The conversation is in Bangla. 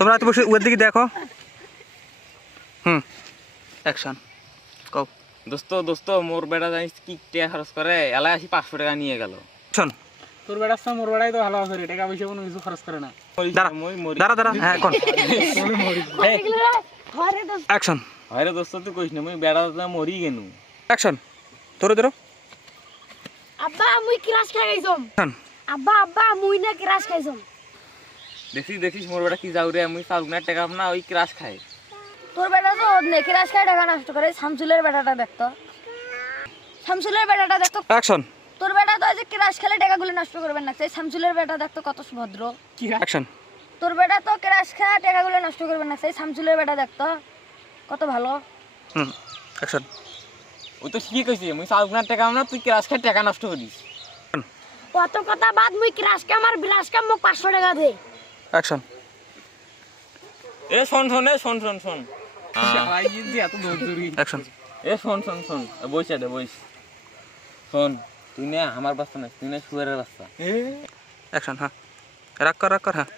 তোমরা তো বসে ওর দিকে দেখো। অ্যাকশন কও। দোস্ত মোর বেটা জানিস কি টাকা খরচ করে, এলাই আসি 500 টাকা নিয়ে গেল। অ্যাকশন। তোর বেটার সাথে মোর বেটাই তো ভালো আছে রে, টাকা পয়সা কোনো কিছু খরচ করে না। দাঁড়া হ্যাঁ কোন অ্যাকশন। হয় রে দোস্ত তুই কইস না মুই বেটা মরি গেনু। অ্যাকশন। ধরো আব্বা মুই ক্রাশ খাই গাইছম। অ্যাকশন। আব্বা মুই না ক্রাশ খাইছম। দেখিস মোর বেটা কি যাও রে, মুই চালগুনার টাকা না ওই ক্রাশ খাই। তোর বেটা তো নে ক্রাশ খাই টাকা নষ্ট করে। শামসুলের বেটাটা দেখতো, শামসুলের বেটাটা দেখতো। অ্যাকশন। তোর বেটা তো যে ক্রাশ খেলে টাকাগুলো নষ্ট করবেন না, সেই শামসুলের বেটা দেখতো কত ভদ্র। অ্যাকশন। তোর বেটা তো ক্রাশ খায় টাকাগুলো নষ্ট করবেন না, সেই শামসুলের বেটা দেখতো কত ভালো। অ্যাকশন। ও তো ঠিকই কইছে, মুই চালগুনার টাকা না তুই ক্রাশ খাই টাকা নষ্ট করিস। কত কথা বাদ, মুই ক্রাশ কে আমার বিলাস কে মোক 500 টাকা দে। অ্যাকশন। এ শোন শালাই ইজি এত দৌড়ি। অ্যাকশন। এ শোন বইসা দে বইস। শোন তুই না আমার বাচ্চা না, তুই না শুয়ারের বাচ্চা। অ্যাকশন। হ্যাঁ রাগ কর হ্যাঁ।